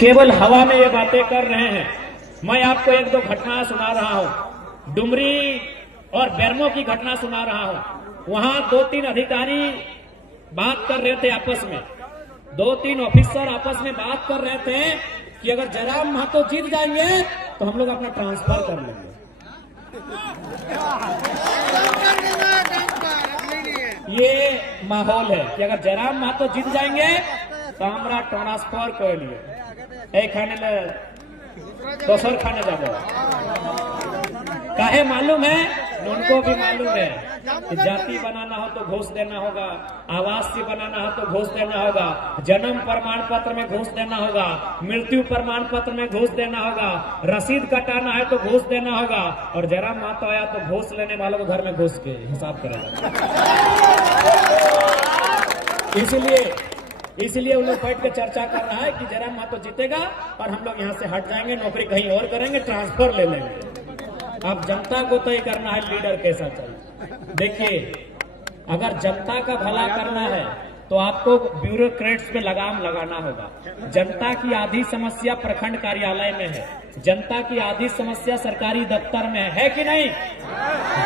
केवल हवा में ये बातें कर रहे हैं। मैं आपको एक दो घटना सुना रहा हूं, डुमरी और बेरमो की घटना सुना रहा हूं। वहां 2-3 अधिकारी बात कर रहे थे आपस में, 2-3 ऑफिसर आपस में बात कर रहे थे कि अगर जयराम महतो जीत जाएंगे तो हम लोग अपना ट्रांसफर कर लेंगे। ये माहौल है कि अगर जयराम महतो जीत जाएंगे तो हमारा ट्रांसफर कर लिए खाने दोसर खाने जाओ। काहे मालूम है, उनको भी मालूम है कि जाति बनाना हो तो घूस देना होगा, आवासीय बनाना हो तो घूस देना होगा, जन्म प्रमाण पत्र में घूस देना होगा, मृत्यु प्रमाण पत्र में घूस देना होगा, रसीद कटाना है तो घूस देना होगा। और जयराम महतो आया तो घूस लेने वालों को घर में घुस के हिसाब करेगा। इसलिए उन लोग बैठ के चर्चा कर रहा है कि जयराम महतो जीतेगा और हम लोग यहाँ से हट जाएंगे, नौकरी कहीं और करेंगे, ट्रांसफर ले लेंगे। अब जनता को तय करना है लीडर कैसा चाहिए। देखिए, अगर जनता का भला करना है तो आपको ब्यूरोक्रेट्स पे लगाम लगाना होगा। जनता की आधी समस्या प्रखंड कार्यालय में है, जनता की आधी समस्या सरकारी दफ्तर में है कि नहीं?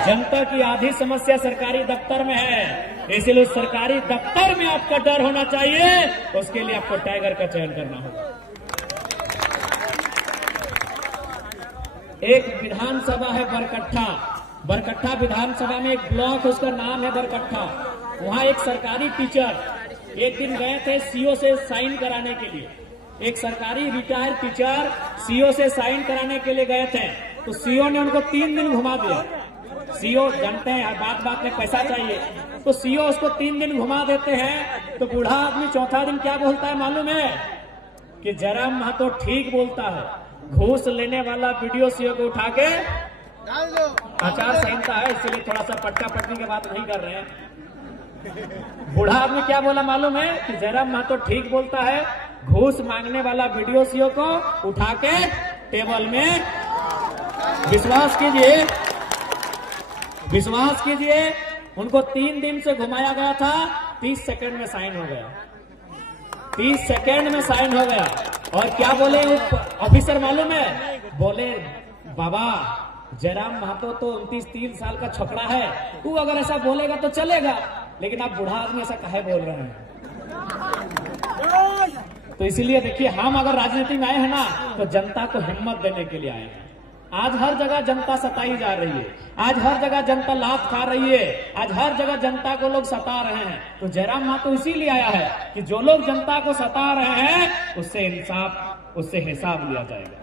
जनता की आधी समस्या सरकारी दफ्तर में है, इसलिए सरकारी दफ्तर में आपका डर होना चाहिए। उसके लिए आपको टाइगर का चयन करना होगा। एक विधानसभा है बरकट्ठा विधानसभा में एक ब्लॉक, उसका नाम है बरकट्ठा। वहां एक सरकारी टीचर एक दिन गए थे सीओ से साइन कराने के लिए। एक सरकारी रिटायर्ड टीचर सीओ से साइन कराने के लिए गए थे, तो सीओ ने उनको 3 दिन घुमा दिया। सीओ जानते हैं बात में पैसा चाहिए, तो सीओ उसको 3 दिन घुमा देते हैं। तो बूढ़ा आदमी चौथा दिन क्या बोलता है मालूम है? कि जयराम महतो ठीक बोलता है, घूस लेने वाला वीडियो सीओ को उठा के आचार संहिता है, इसलिए थोड़ा सा पटका पटकी की बात नहीं कर रहे हैं। बूढ़ा आदमी क्या बोला मालूम है? कि जयराम महतो ठीक बोलता है, घूस मांगने वाला वीडियो सीओ को उठा के टेबल में विश्वास कीजिए उनको 3 दिन से घुमाया गया था, 30 सेकंड में साइन हो गया। 30 सेकंड में साइन हो गया। और क्या बोले ऑफिसर मालूम है? बोले बाबा जयराम महतो तो 29-30 साल का छोकरा है, तू अगर ऐसा बोलेगा तो चलेगा, लेकिन आप बूढ़ा आदमी ऐसा काहे बोल रहे हैं? तो इसलिए देखिए, हम अगर राजनीति में आए हैं ना तो जनता को हिम्मत देने के लिए आए हैं। आज हर जगह जनता सताई जा रही है, आज हर जगह जनता लात खा रही है, आज हर जगह जनता को लोग सता रहे हैं। तो जयराम महतो इसीलिए आया है कि जो लोग जनता को सता रहे हैं उससे हिसाब लिया जाएगा।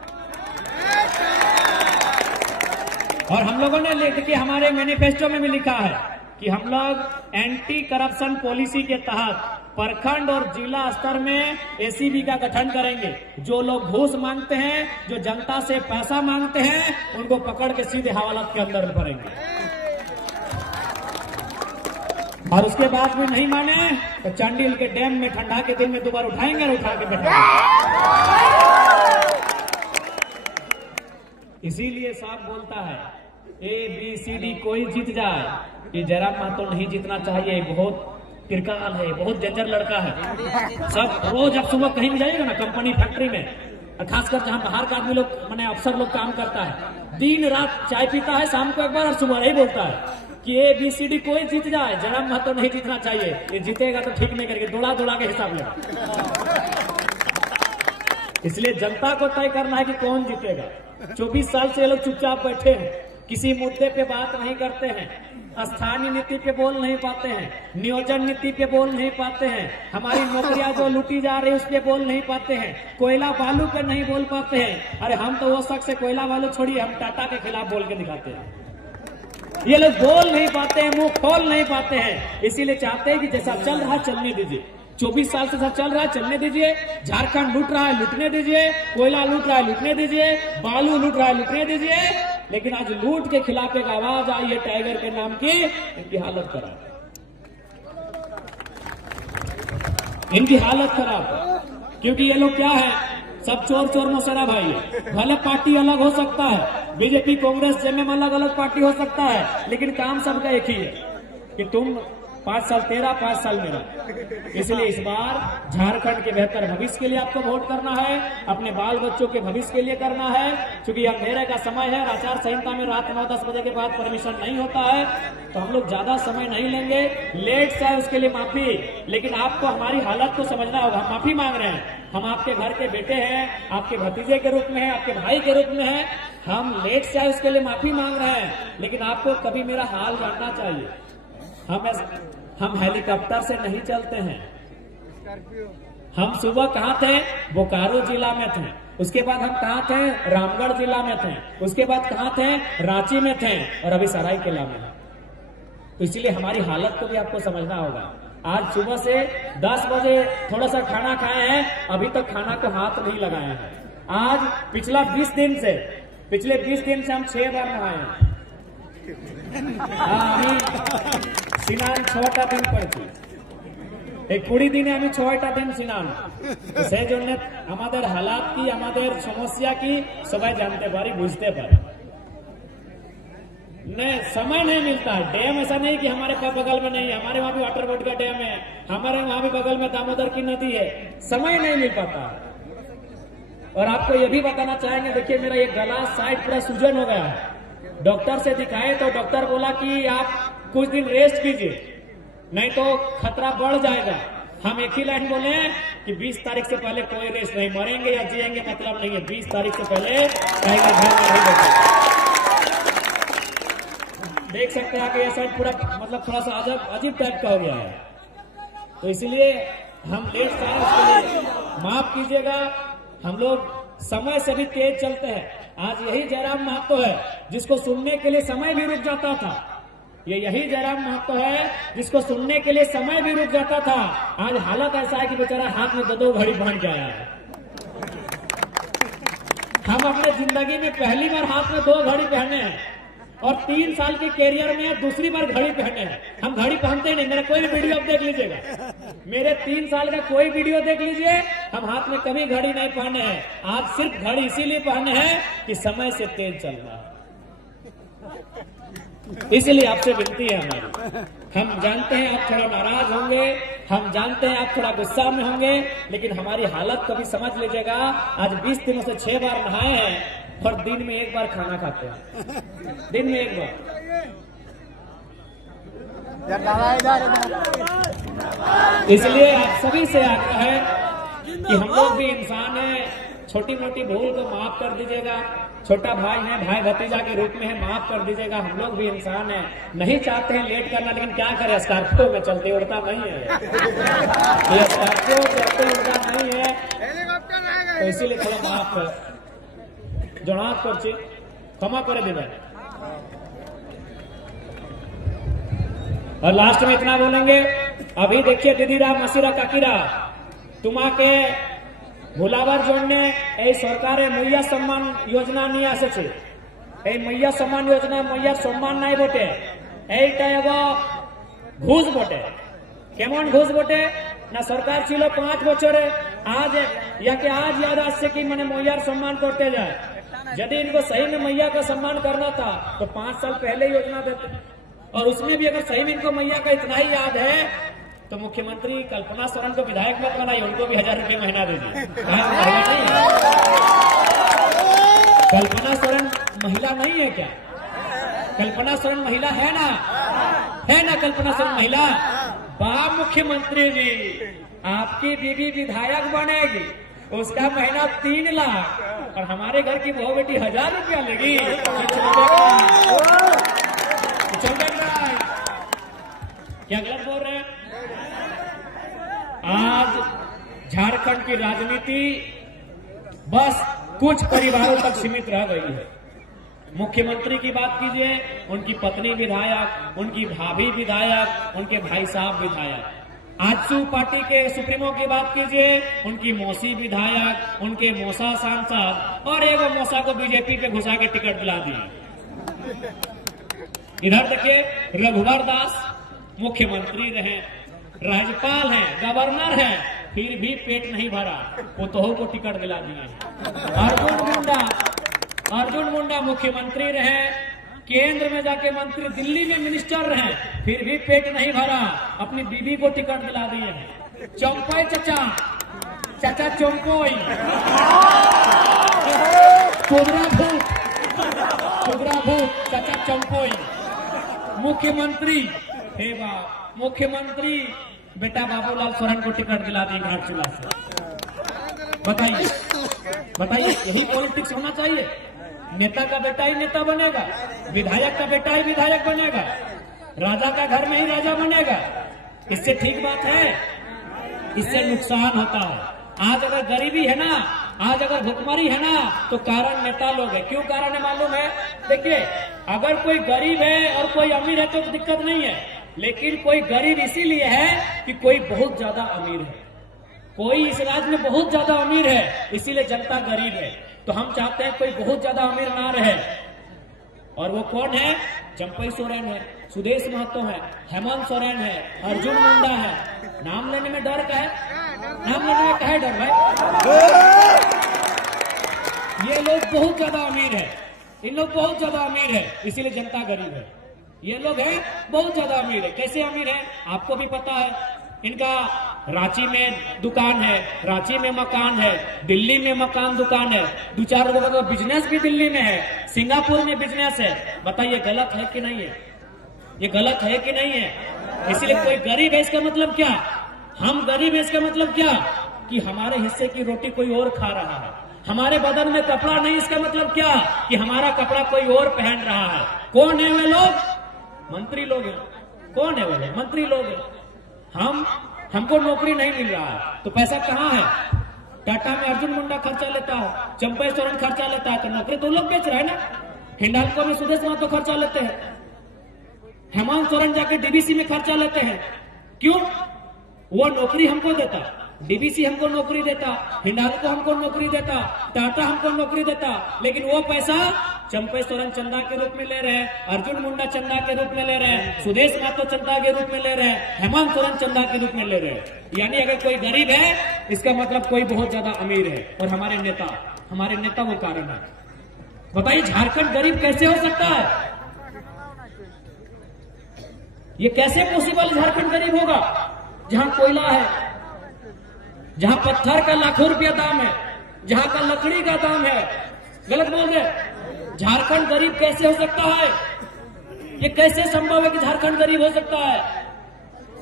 और हम लोगों ने देखिए हमारे मैनिफेस्टो में भी लिखा है कि हम लोग एंटी करप्शन पॉलिसी के तहत प्रखंड और जिला स्तर में एसीबी का गठन करेंगे। जो लोग घूस मांगते हैं, जो जनता से पैसा मांगते हैं, उनको पकड़ के सीधे हवालात के अंदर भरेंगे। और उसके बाद भी नहीं माने तो चांडिल के डैम में ठंडा के दिन में दोबारा उठाएंगे और उठा के बैठाएंगे। इसीलिए साहब बोलता है ABCD कोई जीत जाए, ये जयराम महतो नहीं जीतना चाहिए। बहुत किरकाल है, बहुत जंजर लड़का है। सब रोज आप सुबह कहीं भी जाइएगा ना, कंपनी फैक्ट्री में, खासकर जहां बाहर का आदमी लोग माने अफसर लोग काम करता है, दिन रात चाय पीता है, शाम को एक बार और सुबह यही बोलता है कि ABCD कोई जीत जाए, जयराम महतो नहीं जीतना चाहिए। ये जीतेगा तो ठीक नहीं करके दौड़ा के हिसाब लेगा। इसलिए जनता को तय करना है कि कौन जीतेगा। 24 साल से ये लोग चुपचाप बैठे हैं, किसी मुद्दे पे बात नहीं करते हैं, स्थानीय नीति पे बोल नहीं पाते हैं, नियोजन नीति पे बोल नहीं पाते हैं, हमारी नौकरियां जो लूटी जा रही है उस पे बोल नहीं पाते हैं, कोयला बालू पे नहीं बोल पाते हैं। अरे हम तो वो शख्स है, कोयला बालू छोड़िए, हम टाटा के खिलाफ बोल के दिखाते हैं। ये लोग बोल नहीं पाते हैं, मुंह खोल नहीं पाते हैं। इसीलिए चाहते हैं कि जैसा चल रहा है चलने दीजिए। 24 साल से सब चल रहा है, चलने दीजिए। झारखंड लूट रहा है, लूटने दीजिए। कोयला लूट रहा है, लूटने दीजिए। बालू लूट रहा है, लूटने दीजिए। लेकिन आज लूट के खिलाफ एक आवाज आई है टाइगर के नाम की, इनकी हालत खराब, इनकी हालत खराब। क्योंकि ये लोग क्या है, सब चोर मौसेरा भाई है। भले पार्टी अलग हो सकता है, बीजेपी कांग्रेस जेएमएम अलग अलग पार्टी हो सकता है, लेकिन काम सबका एक ही है कि तुम 5 साल तेरा, 5 साल मेरा। इसलिए इस बार झारखंड के बेहतर भविष्य के लिए आपको वोट करना है, अपने बाल बच्चों के भविष्य के लिए करना है। क्योंकि अंधेरे का समय है, आचार संहिता में रात 9-10 बजे के बाद परमिशन नहीं होता है, तो हम लोग ज्यादा समय नहीं लेंगे। लेट से उसके लिए माफी, लेकिन आपको हमारी हालत को समझना होगा। हम माफी मांग रहे हैं, हम आपके घर के बेटे हैं, आपके भतीजे के रूप में है, आपके भाई के रूप में है। हम लेट से आए उसके लिए माफी मांग रहे हैं, लेकिन आपको कभी मेरा हाल जानना चाहिए। हम हेलीकॉप्टर से नहीं चलते हैं। हम सुबह कहाँ थे? बोकारो जिला में थे। उसके बाद हम कहाँ थे? रामगढ़ जिला में थे। उसके बाद कहाँ थे? रांची में थे, और अभी सरायकेला में। तो इसीलिए हमारी हालत को भी आपको समझना होगा। आज सुबह से 10 बजे थोड़ा सा खाना खाए हैं, अभी तक खाना को हाथ नहीं लगाए हैं। आज पिछले 20 दिन से हम 6 बार नहाए हैं। स्नान 6টা दिन पड़ती, एक 20 दिने हमें 6টা दिन स्नान। तो সেই জন্য আমাদের হালাত কি, আমাদের সমস্যা কি সবাই জানতে পারি, বুঝতে পারি। नहीं, समय नहीं मिलता है। डैम ऐसा नहीं कि हमारे बगल में नहीं है, हमारे वहां भी वाटर बोर्ड का डैम है, हमारे वहां भी बगल में दामोदर की नदी है। समय नहीं मिल पाता। और आपको ये भी बताना चाहेंगे, देखिए मेरा ये गला साइड पूरा सूजन हो गया है। डॉक्टर से दिखाए तो डॉक्टर बोला कि आप कुछ दिन रेस्ट कीजिए, नहीं तो खतरा बढ़ जाएगा। हम एक ही लाइन बोले हैं कि 20 तारीख से पहले कोई रेस्ट नहीं, मरेंगे या जिएंगे मतलब नहीं है। 20 तारीख से पहले कहेंगे घर में नहीं बैठेंगे। देख सकते हैं कि ये साइड पूरा मतलब थोड़ा सा अजीब टाइप का हो गया है। तो इसलिए हम लेट से आए, उसके लिए माफ कीजिएगा। हम लोग समय से भी तेज चलते हैं। आज यही जयराम महतो है जिसको सुनने के लिए समय भी रुक जाता था। यही जयराम महतो है जिसको सुनने के लिए समय भी रुक जाता था। आज हालत ऐसा है कि बेचारा हाथ में 2-2 घड़ी बांध के आया है। हम अपने जिंदगी में पहली बार हाथ में 2 घड़ी पहने हैं, और 3 साल के कैरियर में दूसरी बार घड़ी पहने हैं। हम घड़ी पहनते नहीं। मेरा कोई वीडियो आप देख लीजिएगा, मेरे 3 साल का कोई वीडियो देख लीजिए, हम हाथ में कभी घड़ी नहीं पहने हैं। आज सिर्फ घड़ी इसीलिए पहने हैं कि समय से तेज चलना है। इसलिए आपसे विनती है हमारी। हम जानते हैं आप थोड़ा नाराज होंगे, हम जानते हैं आप थोड़ा गुस्सा में होंगे, लेकिन हमारी हालत को भी समझ लीजिएगा। आज 20 दिनों से 6 बार नहाए हैं, और दिन में 1 बार खाना खाते हैं। दिन में 1 बार। इसलिए आप सभी से आग्रह है कि हम लोग भी इंसान हैं, छोटी मोटी भूल को माफ कर दीजिएगा। छोटा भाई है, भाई भतीजा के रूप में है, माफ कर दीजिएगा। हम लोग भी इंसान हैं, नहीं चाहते हैं लेट करना, लेकिन क्या करें, स्कॉर्पियो में चलते उड़ता नहीं है। ये स्कॉर्पियो चलते उड़ता नहीं है, तो इसीलिए थोड़ा माफ कर जनाब करছি, क्षमा করে देना। और लास्ट में इतना बोलेंगे, अभी देखिए दीदीरा मासिरा काकीरा তোমাকে ভোলাবার জন্য এই সরকারে মহিলা সম্মান যোজনা নিয়ে আসছে। এই মহিলা সম্মান যোজনা মহিলার সম্মান নাই বটে, এইটা এগো ঘুষ বটে। কেমন ঘুষ বটে না, সরকার ছিল 5 বছরে, आज याके आज याद आसছে कि मैंने मैया सम्मान करते जाए। यदि इनको सही में मैया का सम्मान करना था तो 5 साल पहले योजना देते, और उसमें भी अगर सही में इनको मैया का इतना ही याद है तो मुख्यमंत्री कल्पना सोरेन को विधायक मत बनाइए, उनको भी 1000 रुपये महीना दीजिए। महिला नहीं है, कल्पना सोरेन महिला नहीं है क्या? कल्पना सोरेन महिला है ना? कल्पना सोरेन महिला? वाह मुख्यमंत्री जी, आपकी बीवी विधायक बनेगी, उसका महीना 3 लाख, और हमारे घर की बहू बेटी 1000 रुपया लेगी। क्या गलत बोल रहे हैं? आज झारखंड की राजनीति बस कुछ परिवारों तक सीमित रह गई है। मुख्यमंत्री की बात कीजिए, उनकी पत्नी विधायक, उनकी भाभी विधायक, उनके भाई साहब विधायक। आजसू पार्टी के सुप्रीमो की बात कीजिए, उनकी मौसी विधायक, उनके मौसा सांसद, और एगो मौसा को बीजेपी पे घुसा के टिकट दिला दिए। इधर देखिए रघुवर दास मुख्यमंत्री रहे, राज्यपाल हैं, गवर्नर हैं, फिर भी पेट नहीं भरा, पुतोह को टिकट दिला दिए। अर्जुन मुंडा मुख्यमंत्री रहे, केंद्र में जाके मंत्री, दिल्ली में मिनिस्टर रहे, फिर भी पेट नहीं भरा, अपनी बीबी को टिकट दिला दिए हैं। चौंपोई चाचा, चाचा चौंपोई, कुबरा भूत, चाचा चौंपोई, मुख्यमंत्री, हे बाप, मुख्यमंत्री बेटा बाबूलाल सोरेन को टिकट दिला दी घाटशिला से। बताइए, यही पॉलिटिक्स होना चाहिए? नेता का बेटा ही नेता बनेगा, विधायक का बेटा ही विधायक बनेगा, राजा का घर में ही राजा बनेगा। इससे ठीक बात है? इससे नुकसान होता है। आज अगर गरीबी है ना, आज अगर भुखमरी है ना, तो कारण नेता लोग है। क्यों कारण है मालूम है? देखिए, अगर कोई गरीब है और कोई अमीर है तो दिक्कत नहीं है, लेकिन कोई गरीब इसीलिए है कि कोई बहुत ज्यादा अमीर है। कोई इस राज्य में बहुत ज्यादा अमीर है, इसीलिए जनता गरीब है। तो हम चाहते हैं कोई बहुत ज्यादा अमीर ना रहे, और वो कौन है? चंपई सोरेन है, सुदेश महतो है, हेमंत सोरेन है, अर्जुन मुंडा है। नाम लेने में डर का है? नाम लेने में क्या डर भाई? ये लोग बहुत ज्यादा अमीर है, इन लोग बहुत ज्यादा अमीर है, इसीलिए जनता गरीब है। ये लोग हैं बहुत ज्यादा अमीर है। कैसे अमीर है आपको भी पता है। इनका रांची में दुकान है, रांची में मकान है, दिल्ली में मकान दुकान है, 2-4 लोगों का बिजनेस भी दिल्ली में है, सिंगापुर में बिजनेस है। बताइए गलत है कि नहीं है? ये गलत है कि नहीं है? इसलिए कोई गरीब है इसका मतलब क्या? हम गरीब है इसका मतलब क्या? कि हमारे हिस्से की रोटी कोई और खा रहा है। हमारे बदन में कपड़ा नहीं, इसका मतलब क्या? कि हमारा कपड़ा कोई और पहन रहा है। कौन है वे लोग? मंत्री लोग हैं। कौन है वे लोग? मंत्री लोग हैं। हमको नौकरी नहीं मिल रहा है, तो पैसा कहाँ है? टाटा में अर्जुन मुंडा खर्चा लेता है, चंपई सोरेन खर्चा लेता है, तो नौकरी तो लोग बेच रहे हैं ना। हिंडाल्को में सुदेश महतो खर्चा लेते हैं, हेमंत सोरेन जाके डीबीसी में खर्चा लेते हैं। क्यों? वो नौकरी हमको देता, डीबीसी हमको नौकरी देता, हिंडाल्को हमको नौकरी देता, टाटा हमको नौकरी देता, लेकिन वो पैसा चंपई सोरेन चंदा के रूप में ले रहे हैं, अर्जुन मुंडा चंदा के रूप में ले रहे हैं, सुदेश महतो चंदा के रूप में ले रहे हैं, हेमंत सोरेन चंदा के रूप में ले रहे हैं। यानी अगर कोई गरीब है इसका मतलब कोई बहुत ज्यादा अमीर है, और हमारे नेता वो कारण है। बताइए झारखंड गरीब कैसे हो सकता है? ये कैसे पॉसिबल? झारखंड गरीब होगा जहां कोयला है, जहां पत्थर का लाखों रुपया दाम है, जहां का लकड़ी का दाम है। गलत बोल रहे। झारखंड गरीब कैसे हो सकता है? ये कैसे संभव है कि झारखंड गरीब हो सकता है?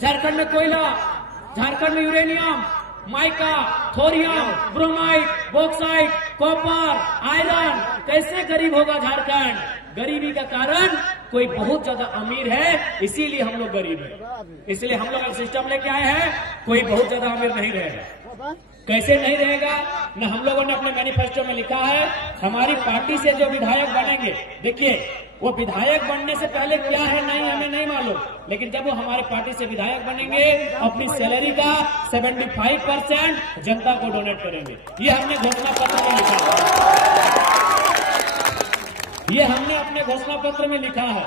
झारखंड में कोयला, झारखंड में uranium, mica, thorium, bromide, bauxite, copper, iron, कैसे गरीब होगा झारखंड? गरीबी का कारण कोई बहुत ज्यादा अमीर है, इसीलिए हम लोग गरीब हैं। इसलिए हम लोग एक सिस्टम लेके आए हैं, कोई बहुत ज्यादा अमीर नहीं रहेगा। कैसे नहीं रहेगा? न हम लोगों ने अपने मैनिफेस्टो में लिखा है, हमारी पार्टी से जो विधायक बनेंगे, देखिए वो विधायक बनने से पहले क्या है नहीं हमें नहीं मालूम, लेकिन जब वो हमारे पार्टी से विधायक बनेंगे अपनी सैलरी का 75% जनता को डोनेट करेंगे। ये हमने घोषणा पत्र में लिखा है, ये हमने अपने घोषणा पत्र में लिखा है।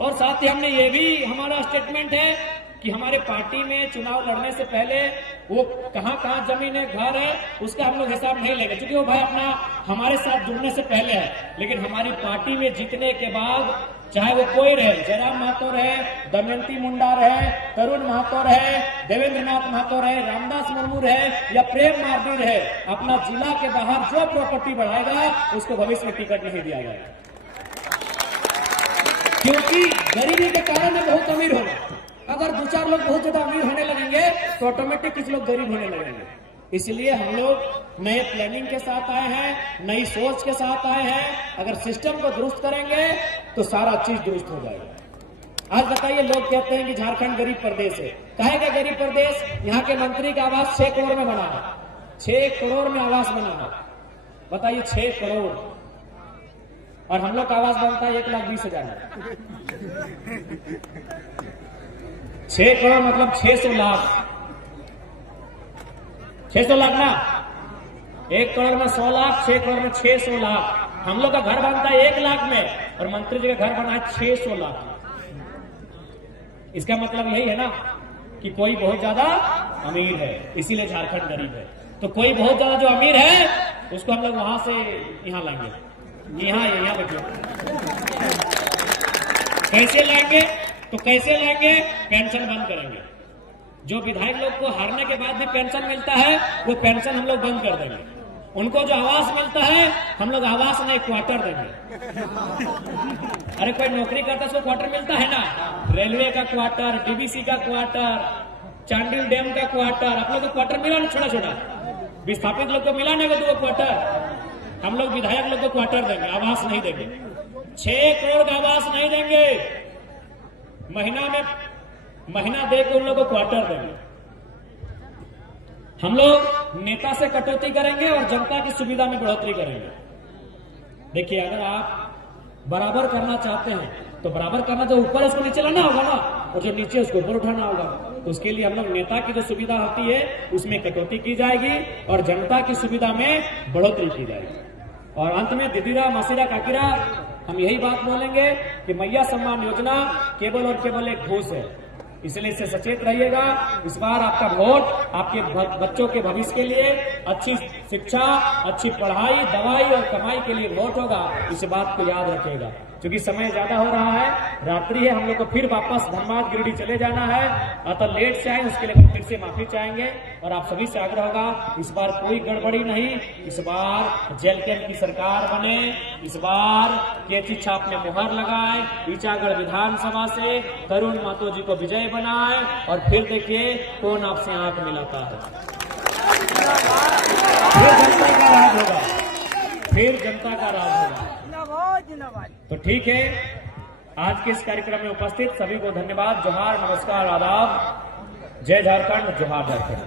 और साथ ही हमने ये भी हमारा स्टेटमेंट है कि हमारे पार्टी में चुनाव लड़ने से पहले वो कहां जमीन है, घर है, उसका हम लोग हिसाब नहीं लेंगे, क्योंकि वो भाई अपना हमारे साथ जुड़ने से पहले है। लेकिन हमारी पार्टी में जीतने के बाद चाहे वो कोई रहे, जयराम महतो रहे, दमयंती मुंडा रहे, तरुण महतो रहे, देवेंद्र नाथ महतो रहे, रामदास मुर्मू रहे या प्रेम मार्डी रहे, अपना जिला के बाहर जो प्रॉपर्टी बढ़ाएगा उसको भविष्य में टिकट नहीं दिया जाएगा। क्योंकि गरीबी के कारण बहुत अमीर होगा। अगर 2-4 लोग बहुत ज्यादा अमीर होने लगेंगे तो ऑटोमेटिक कुछ लोग गरीब होने लगेंगे। इसलिए हम लोग नए प्लानिंग के साथ आए हैं, नई सोच के साथ आए हैं। अगर सिस्टम को दुरुस्त करेंगे तो सारा चीज दुरुस्त हो जाएगा। आज बताइए, लोग कहते हैं कि झारखंड गरीब प्रदेश है। काहे का गरीब प्रदेश? यहाँ के मंत्री का आवास 6 करोड़ में बना है, 6 करोड़ में आवास बना है। बताइए 6 करोड़, और हम लोग का आवास बनता है 1,20,000। 6 करोड़ मतलब 600 लाख, 600 लाख ना, 1 करोड़ में 100 लाख, 6 करोड़ में 600 लाख। हम लोग का घर बनता है 1 लाख में, और मंत्री जी का घर बना है 600 लाख। इसका मतलब यही है ना कि कोई बहुत ज्यादा अमीर है, इसीलिए झारखंड गरीब है। तो कोई बहुत ज्यादा जो अमीर है उसको हम लोग वहां से यहाँ लाएंगे। यहाँ बैठो। कैसे लाएंगे? तो कैसे लाएंगे? पेंशन बंद करेंगे। जो विधायक लोग को हारने के बाद भी पेंशन मिलता है, वो पेंशन हम लोग बंद कर देंगे। उनको जो आवास मिलता है, हम लोग आवास नहीं क्वार्टर देंगे। अरे कोई नौकरी करता है उसको क्वार्टर मिलता है ना, रेलवे का क्वार्टर, डीबीसी का क्वार्टर, चांडिल डैम का क्वार्टर। आप लोग को क्वार्टर मिला ना, छोटा छोटा विस्थापित लोग को मिला ना वो क्वार्टर। हम लोग विधायक लोग को क्वार्टर देंगे, आवास नहीं देंगे। 6 करोड़ का आवास नहीं देंगे, महीना देकर उन लोगों को क्वार्टर देंगे। हम लोग नेता से कटौती करेंगे और जनता की सुविधा में बढ़ोतरी करेंगे। देखिए, अगर आप बराबर करना चाहते हैं तो बराबर करना, जो ऊपर उसको नीचे लाना होगा ना, और जो नीचे उसको ऊपर उठाना होगा। तो उसके लिए हम लोग नेता की जो सुविधा होती है उसमें कटौती की जाएगी और जनता की सुविधा में बढ़ोतरी की जाएगी। और अंत में दीदीरा मासीरा काकीरा, हम यही बात बोलेंगे कि मैया सम्मान योजना केवल और केवल एक घूस है, इसलिए इससे सचेत रहिएगा। इस बार आपका वोट आपके बच्चों के भविष्य के लिए, अच्छी शिक्षा, अच्छी पढ़ाई, दवाई और कमाई के लिए वोट होगा। इस बात को याद रखिएगा। क्योंकि समय ज्यादा हो रहा है, रात्रि है, हम लोग को फिर वापस धनबाद गिरिडीह चले जाना है। अतः लेट से आए उसके लिए फिर से माफी चाहेंगे। और आप सभी से आग्रह होगा, इस बार कोई गड़बड़ी नहीं, इस बार जेल कैंप की सरकार बने, इस बार केची छाप में मुहर लगाए, ईचागढ़ विधानसभा से तरुण महतो जी को विजय बनाए और फिर देखिए कौन आपसे आंख मिलाता है। फिर जनता का राज होगा, फिर जनता का राज होगा। तो ठीक है, आज के इस कार्यक्रम में उपस्थित सभी को धन्यवाद। जोहार, नमस्कार, आदाब। जय झारखंड, जोहार झारखंड।